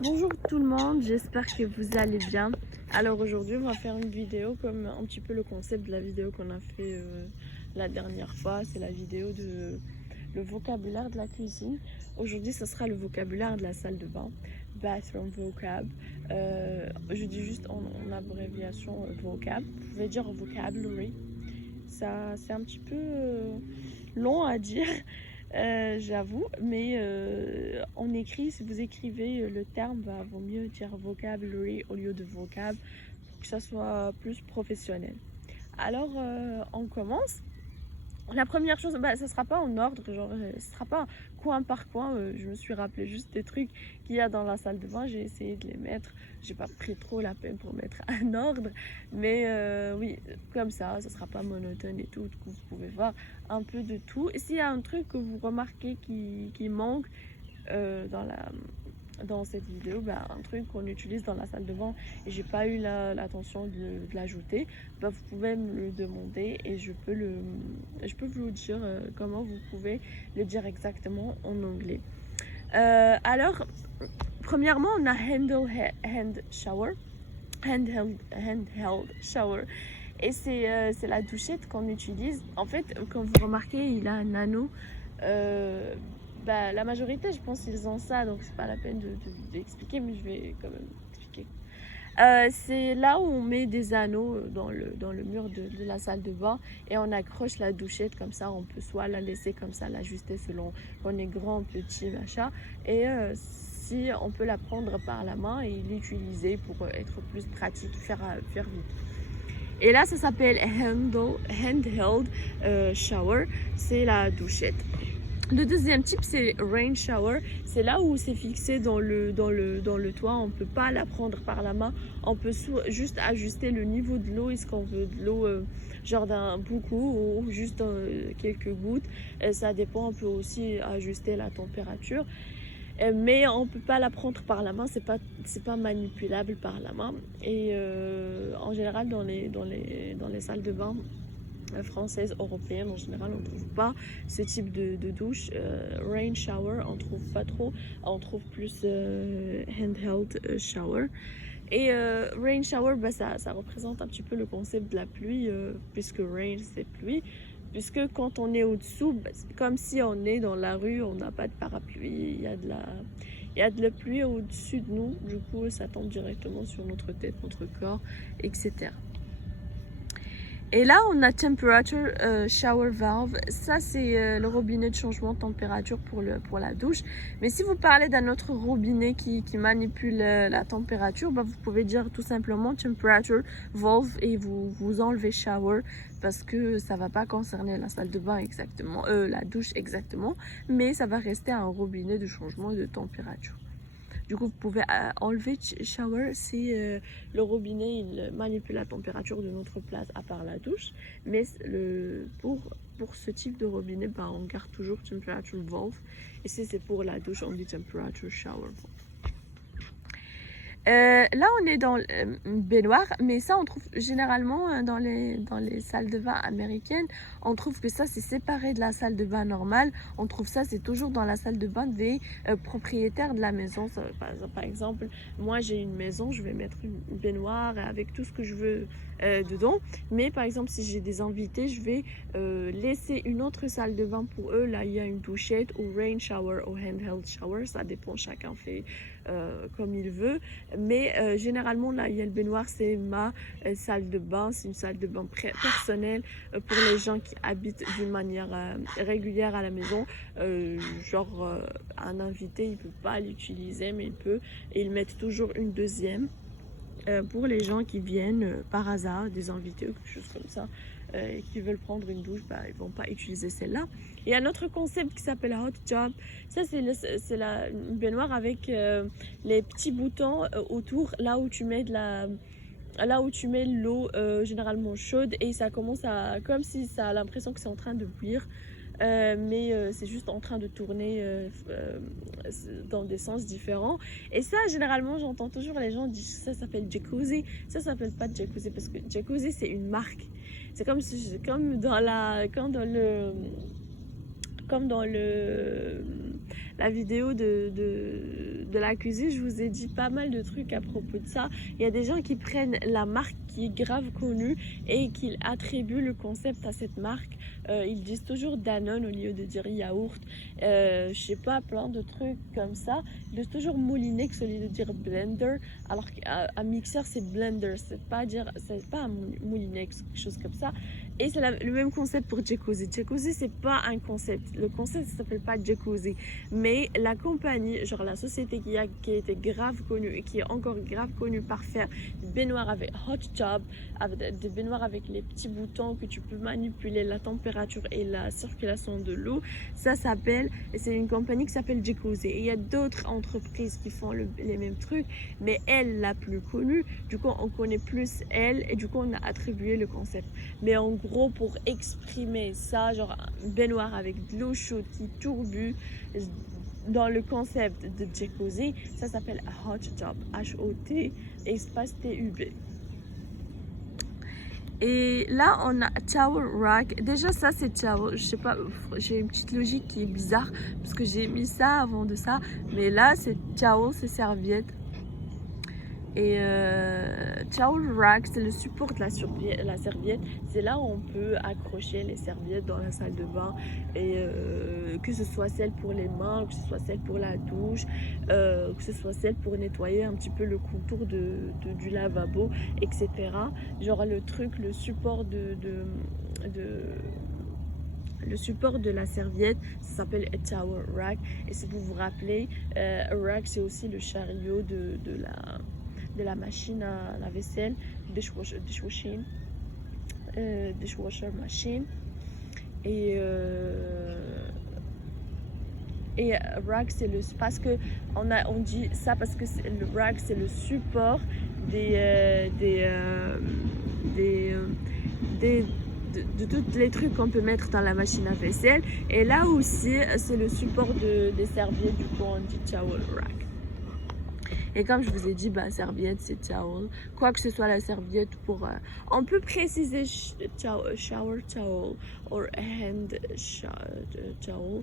Bonjour tout le monde, j'espère que vous allez bien. Alors aujourd'hui on va faire une vidéo comme un petit peu le concept de la vidéo qu'on a fait la dernière fois. C'est la vidéo de le vocabulaire de la cuisine. Aujourd'hui ça sera le vocabulaire de la salle de bain, bathroom vocab. Je dis juste en abréviation vocab. Vous pouvez dire vocabulary. Ça c'est un petit peu long à dire. J'avoue, mais en écrit, si vous écrivez le terme, vaut mieux dire vocabulary au lieu de vocab pour que ça soit plus professionnel. Alors, on commence. La première chose, ça sera pas en ordre, genre, ce sera pas coin par coin. Je me suis rappelé juste des trucs qu'il y a dans la salle de bain. J'ai essayé de les mettre. J'ai pas pris trop la peine pour mettre un ordre, mais oui, comme ça sera pas monotone et tout. Du coup, vous pouvez voir un peu de tout. Et s'il y a un truc que vous remarquez qui manque dans cette vidéo, un truc qu'on utilise dans la salle de bain et j'ai pas eu l'attention de l'ajouter, vous pouvez me le demander et je peux vous dire comment vous pouvez le dire exactement en anglais. Alors, premièrement, on a handheld shower et c'est la douchette qu'on utilise. En fait, comme vous remarquez, il a un anneau. La majorité, je pense, ils ont ça, donc c'est pas la peine d'expliquer, mais je vais quand même expliquer. C'est là où on met des anneaux dans le mur de la salle de bain et on accroche la douchette comme ça. On peut soit la laisser comme ça, l'ajuster selon on est grand, petit, machin. Et si on peut la prendre par la main et l'utiliser pour être plus pratique, faire vite. Et là, ça s'appelle handheld shower, c'est la douchette. Le deuxième type, c'est rain shower. C'est là où c'est fixé dans le toit. On ne peut pas la prendre par la main. On peut juste ajuster le niveau de l'eau. Est-ce qu'on veut de l'eau genre beaucoup ou juste quelques gouttes. Ça dépend. On peut aussi ajuster la température. Mais on ne peut pas la prendre par la main. C'est pas manipulable par la main. Et en général, dans les salles de bain françaises, européennes en général, on ne trouve pas ce type de douche. Rain shower, on ne trouve pas trop. On trouve plus handheld shower. Et rain shower, ça représente un petit peu le concept de la pluie, puisque rain c'est pluie. Puisque quand on est au-dessous, c'est comme si on est dans la rue, on n'a pas de parapluie, il y a de la pluie au-dessus de nous. Du coup, ça tombe directement sur notre tête, notre corps, etc. Et là, on a temperature shower valve. Ça, c'est le robinet de changement de température pour la douche. Mais si vous parlez d'un autre robinet qui manipule la température, vous pouvez dire tout simplement temperature valve et vous enlevez shower parce que ça va pas concerner la salle de bain exactement, la douche exactement, mais ça va rester un robinet de changement de température. Du coup, vous pouvez enlever shower si le robinet il manipule la température de notre place à part la douche. Mais pour ce type de robinet, on garde toujours temperature valve. Et si c'est pour la douche, on dit temperature shower valve. Là, on est dans une baignoire, mais ça, on trouve généralement dans les salles de bain américaines. On trouve que ça, c'est séparé de la salle de bain normale. On trouve ça, c'est toujours dans la salle de bain des propriétaires de la maison. Ça, par exemple, moi, j'ai une maison, je vais mettre une baignoire avec tout ce que je veux dedans. Mais par exemple, si j'ai des invités, je vais laisser une autre salle de bain pour eux. Là, il y a une douchette ou rain shower ou handheld shower. Ça dépend, chacun fait comme il veut. Mais généralement, là, il y a le baignoire, c'est ma salle de bain. C'est une salle de bain personnelle pour les gens qui habitent d'une manière régulière à la maison. Un invité, il ne peut pas l'utiliser, mais il peut. Et ils mettent toujours une deuxième pour les gens qui viennent par hasard, des invités ou quelque chose comme ça. Qui veulent prendre une douche, ils ne vont pas utiliser celle-là. Il y a un autre concept qui s'appelle hot tub. Ça, c'est une baignoire avec les petits boutons autour, là où tu mets de là où tu mets l'eau généralement chaude et ça commence à, comme si ça a l'impression que c'est en train de bouillir. Mais c'est juste en train de tourner dans des sens différents. Et ça, généralement, j'entends toujours les gens dire ça s'appelle jacuzzi. Ça s'appelle pas jacuzzi parce que jacuzzi, c'est une marque. C'est comme dans la vidéo de la cuisine, je vous ai dit pas mal de trucs à propos de ça. Il y a des gens qui prennent la marque qui est grave connue et qui attribuent le concept à cette marque. Ils disent toujours Danone au lieu de dire yaourt. Je sais pas, plein de trucs comme ça. Ils disent toujours Moulinex au lieu de dire blender. Alors qu'un mixeur, c'est blender. C'est pas un Moulinex, quelque chose comme ça. Et c'est le même concept pour jacuzzi. Jacuzzi, c'est pas un concept. Le concept, ça s'appelle pas jacuzzi. Mais la compagnie, genre la société qui a été grave connue et qui est encore grave connue par faire des baignoires avec hot tub, des baignoires avec les petits boutons que tu peux manipuler la température et la circulation de l'eau, ça s'appelle, c'est une compagnie qui s'appelle Jacuzzi. Et il y a d'autres entreprises qui font les mêmes trucs, mais elle, la plus connue, du coup on connaît plus elle et du coup on a attribué le concept. Mais en gros, pour exprimer ça, genre une baignoire avec de l'eau chaude qui tourbue, dans le concept de jacuzzi, ça s'appelle hot tub, H-O-T, espace T-U-B. Et là, on a towel rack. Déjà, ça, c'est towel. Je sais pas, j'ai une petite logique qui est bizarre parce que j'ai mis ça avant de ça. Mais là, c'est towel, c'est serviette. Et towel rack, c'est le support de la serviette. C'est là où on peut accrocher les serviettes dans la salle de bain. Et que ce soit celle pour les mains, que ce soit celle pour la douche, que ce soit celle pour nettoyer un petit peu le contour du lavabo, etc. Genre le truc, le support le support de la serviette, ça s'appelle a towel rack. Et si vous vous rappelez, rack, c'est aussi le chariot de la machine à la vaisselle, dishwasher machine. Et rack, c'est parce que on dit ça parce que le rack, c'est le support de tous les trucs qu'on peut mettre dans la machine à vaisselle. Et là aussi, c'est le support des serviettes, du coup on dit towel rack. Et comme je vous ai dit, serviette, c'est towel. Quoi que ce soit la serviette pour... on peut préciser shower towel ou hand towel,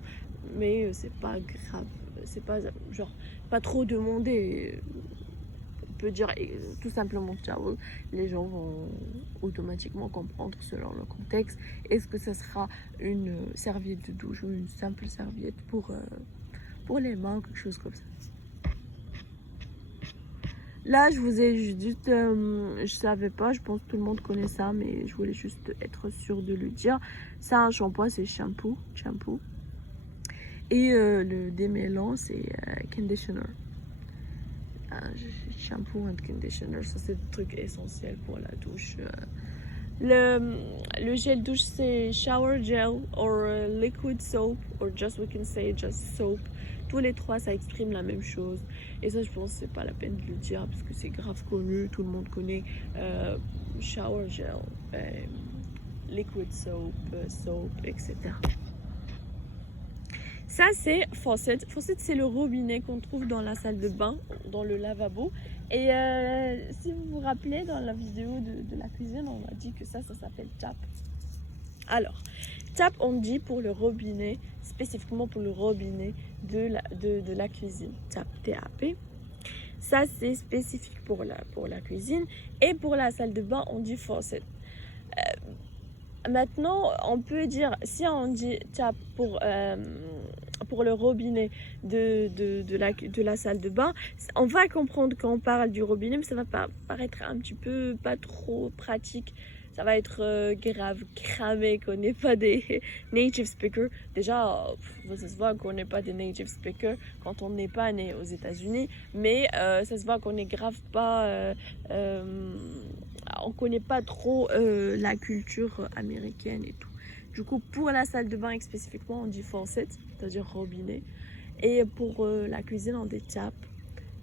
mais c'est pas grave. C'est pas genre pas trop demandé. On peut dire tout simplement towel. Les gens vont automatiquement comprendre selon le contexte. Est-ce que ça sera une serviette de douche ou une simple serviette pour les mains ou quelque chose comme ça. Là, je vous ai juste, je savais pas, je pense que tout le monde connaît ça, mais je voulais juste être sûre de le dire. Ça, un shampoing, c'est shampoo. Et le démêlant, c'est conditioner. Shampoo and conditioner, ça c'est le truc essentiel pour la douche. Le gel douche, c'est shower gel or liquid soap, or we can say just soap. Tous les trois, ça exprime la même chose. Et ça, je pense que c'est pas la peine de le dire parce que c'est grave connu, tout le monde connaît shower gel, liquid soap, etc. Ça, c'est faucet. Faucet, c'est le robinet qu'on trouve dans la salle de bain, dans le lavabo. Et si vous vous rappelez, dans la vidéo de la cuisine, on a dit que ça s'appelle tap. Alors, tap, on dit pour le robinet, spécifiquement pour le robinet de la cuisine. Tap, T-A-P. Ça, c'est spécifique pour la cuisine. Et pour la salle de bain, on dit faucet. Maintenant, on peut dire, si on dit tap pour le robinet de la salle de bain, on va comprendre quand on parle du robinet, mais ça va paraître un petit peu pas trop pratique. Ça va être grave cramé qu'on n'est pas des native speakers. Déjà, ça se voit qu'on n'est pas des native speakers quand on n'est pas né aux États-Unis, mais ça se voit qu'on n'est grave pas... on connaît pas trop la culture américaine et tout. Du coup, pour la salle de bain spécifiquement, on dit faucet, c'est-à-dire robinet. Et pour la cuisine, on dit tap,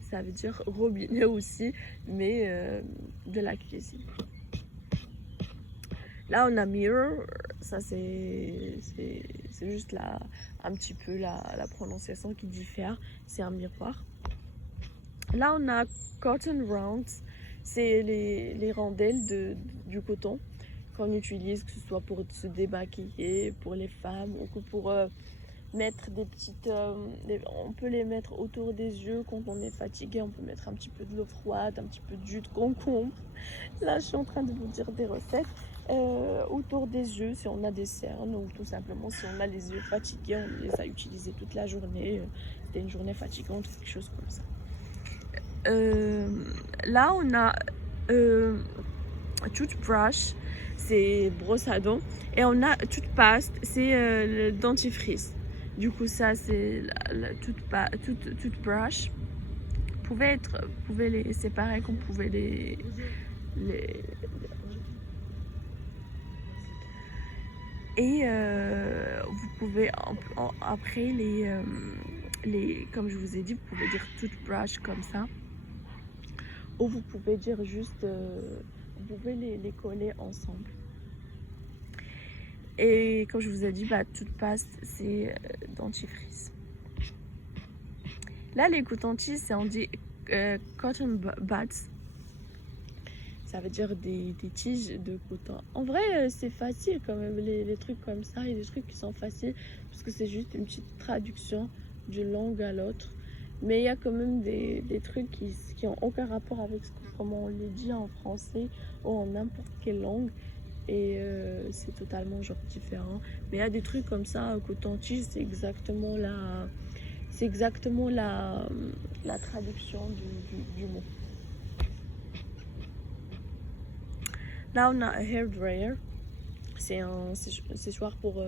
ça veut dire robinet aussi, mais de la cuisine. Là, on a mirror, ça c'est juste un petit peu la prononciation qui diffère, c'est un miroir. Là, on a cotton rounds, c'est les rondelles du coton qu'on utilise, que ce soit pour se démaquiller, pour les femmes, ou que pour mettre des petites... on peut les mettre autour des yeux quand on est fatigué, on peut mettre un petit peu de l'eau froide, un petit peu de jus de concombre. Là, je suis en train de vous dire des recettes. Autour des yeux, si on a des cernes, ou tout simplement si on a les yeux fatigués, on les a utilisés toute la journée, c'était une journée fatigante, quelque chose comme ça. Là, on a toothbrush, c'est brosse à dents, et on a toothpaste, c'est le dentifrice. Du coup, ça, c'est la toothbrush. Vous pouvez les séparer comme vous pouvez les et vous pouvez après comme je vous ai dit, vous pouvez dire toothbrush comme ça, ou vous pouvez dire juste vous pouvez les coller ensemble. Et comme je vous ai dit, toothpaste, c'est dentifrice. Là, les cotons-tiges, c'est on dit cotton buds. Ça veut dire des tiges de coton. En vrai, c'est facile quand même, les trucs comme ça. Il y a des trucs qui sont faciles parce que c'est juste une petite traduction d'une langue à l'autre. Mais il y a quand même des trucs qui ont aucun rapport avec comment on les dit en français ou en n'importe quelle langue. Et c'est totalement genre différent. Mais il y a des trucs comme ça, coton-tige, c'est exactement la traduction du mot. Là, on a un hair dryer. C'est un séchoir pour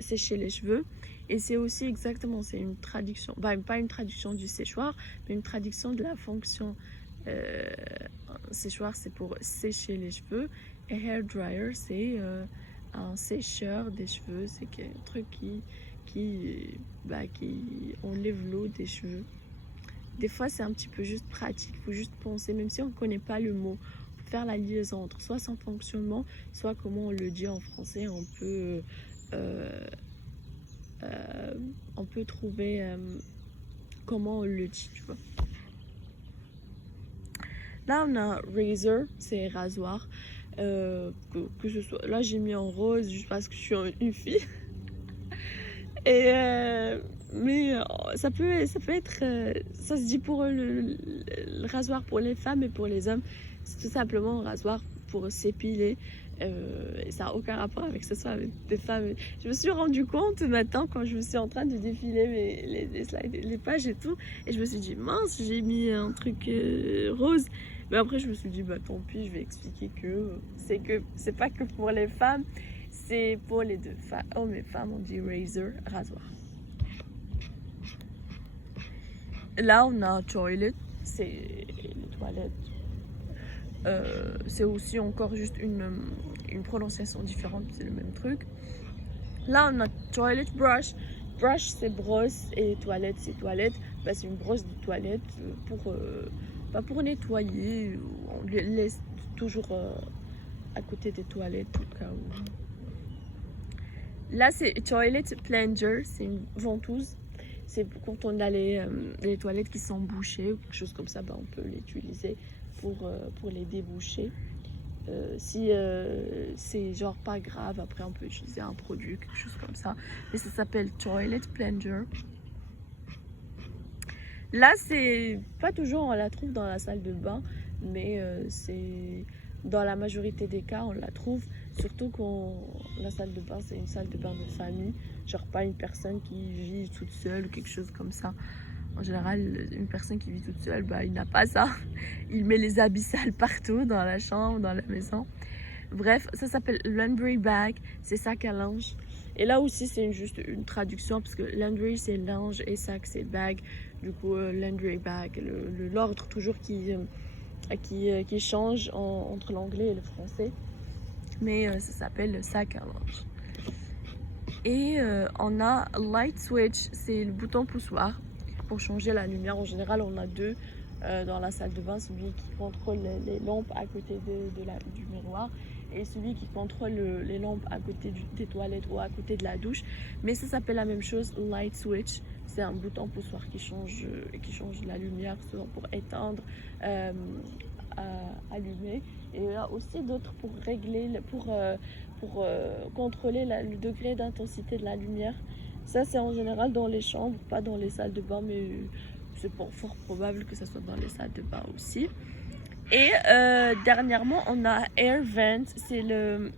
sécher les cheveux. Et c'est aussi exactement, c'est une traduction, pas une traduction du séchoir, mais une traduction de la fonction. Séchoir, c'est pour sécher les cheveux. Et hair dryer, c'est un sécheur des cheveux. C'est un truc qui enlève l'eau des cheveux. Des fois, c'est un petit peu juste pratique. Il faut juste penser, même si on ne connaît pas le mot, faire la liaison entre soit son fonctionnement, soit comment on le dit en français. On peut trouver comment on le dit, tu vois. Là, on a razor, c'est rasoir. Que ce soit... Là, j'ai mis en rose juste parce que je suis une fille. Et mais ça peut être... ça se dit pour le rasoir pour les femmes et pour les hommes. C'est tout simplement un rasoir pour s'épiler. Ça n'a aucun rapport avec ce soit avec des femmes. Je me suis rendu compte maintenant quand je me suis en train de défiler les slides, les pages et tout. Et je me suis dit, mince, j'ai mis un truc rose. Mais après, je me suis dit, tant pis, je vais expliquer que c'est pas que pour les femmes, c'est pour les deux. Hommes et femmes, on dit razor, rasoir. Là, on a toilet, c'est les toilettes. C'est aussi encore juste une prononciation différente, c'est le même truc. Là, on a toilet brush. Brush, c'est brosse et toilette, c'est toilette. C'est une brosse de toilette pour nettoyer. On les laisse toujours à côté des toilettes au cas où. Là, c'est toilet plunger, c'est une ventouse. C'est quand on a les toilettes qui sont bouchées ou quelque chose comme ça, on peut l'utiliser pour les déboucher. Si c'est genre pas grave, après on peut utiliser un produit, quelque chose comme ça. Mais ça s'appelle toilet plunger. Là, c'est pas toujours on la trouve dans la salle de bain, mais c'est dans la majorité des cas on la trouve, surtout quand la salle de bain c'est une salle de bain de famille, genre pas une personne qui vit toute seule ou quelque chose comme ça. En général, une personne qui vit toute seule, il n'a pas ça. Il met les habits sales partout, dans la chambre, dans la maison. Bref, ça s'appelle laundry bag, c'est sac à linge. Et là aussi, c'est juste une traduction, parce que laundry, c'est linge, et sac, c'est bag. Du coup, laundry bag, l'ordre toujours qui change entre l'anglais et le français. Mais ça s'appelle le sac à linge. Et on a light switch, c'est le bouton poussoir. pour changer la lumière. En général, on a deux dans la salle de bain, celui qui contrôle les lampes à côté du miroir et celui qui contrôle les lampes à côté des toilettes ou à côté de la douche. Mais ça s'appelle la même chose, light switch. C'est un bouton poussoir qui change la lumière, soit pour éteindre, allumer. Et il y a aussi d'autres pour régler, pour contrôler le degré d'intensité de la lumière. Ça, c'est en général dans les chambres, pas dans les salles de bain, mais c'est fort probable que ça soit dans les salles de bain aussi. Et dernièrement, on a Air Vent, c'est le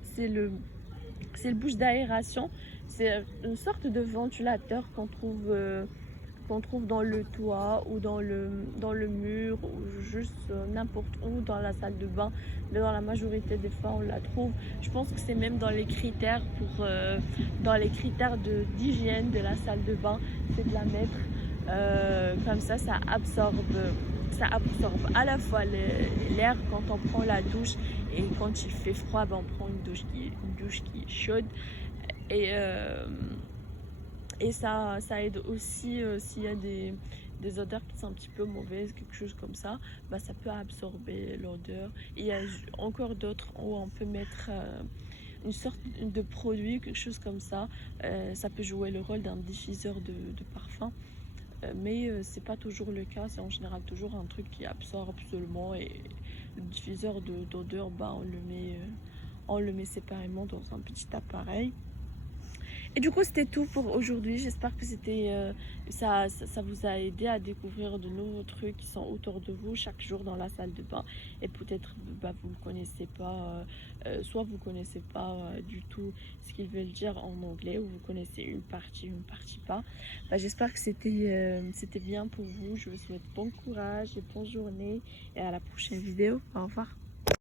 bouche d'aération. C'est une sorte de ventilateur qu'on trouve dans le toit ou dans le mur ou juste n'importe où dans la salle de bain. Dans la majorité des fois, on la trouve. Je pense que c'est même dans les critères d'hygiène de la salle de bain, c'est de la mettre. Comme ça absorbe à la fois l'air quand on prend la douche et quand il fait froid, on prend une douche qui est chaude. Et ça aide aussi s'il y a des odeurs qui sont un petit peu mauvaises, quelque chose comme ça, ça peut absorber l'odeur. Il y a encore d'autres où on peut mettre une sorte de produit, quelque chose comme ça. Ça peut jouer le rôle d'un diffuseur de parfum. Mais c'est pas toujours le cas, c'est en général toujours un truc qui absorbe seulement, et le diffuseur d'odeur, on le met séparément dans un petit appareil. Et du coup, c'était tout pour aujourd'hui. J'espère que ça vous a aidé à découvrir de nouveaux trucs qui sont autour de vous chaque jour dans la salle de bain. Et peut-être vous ne connaissez pas, soit vous ne connaissez pas du tout ce qu'ils veulent dire en anglais, ou vous connaissez une partie pas. J'espère que c'était bien pour vous. Je vous souhaite bon courage et bonne journée. Et à la prochaine vidéo. Au revoir.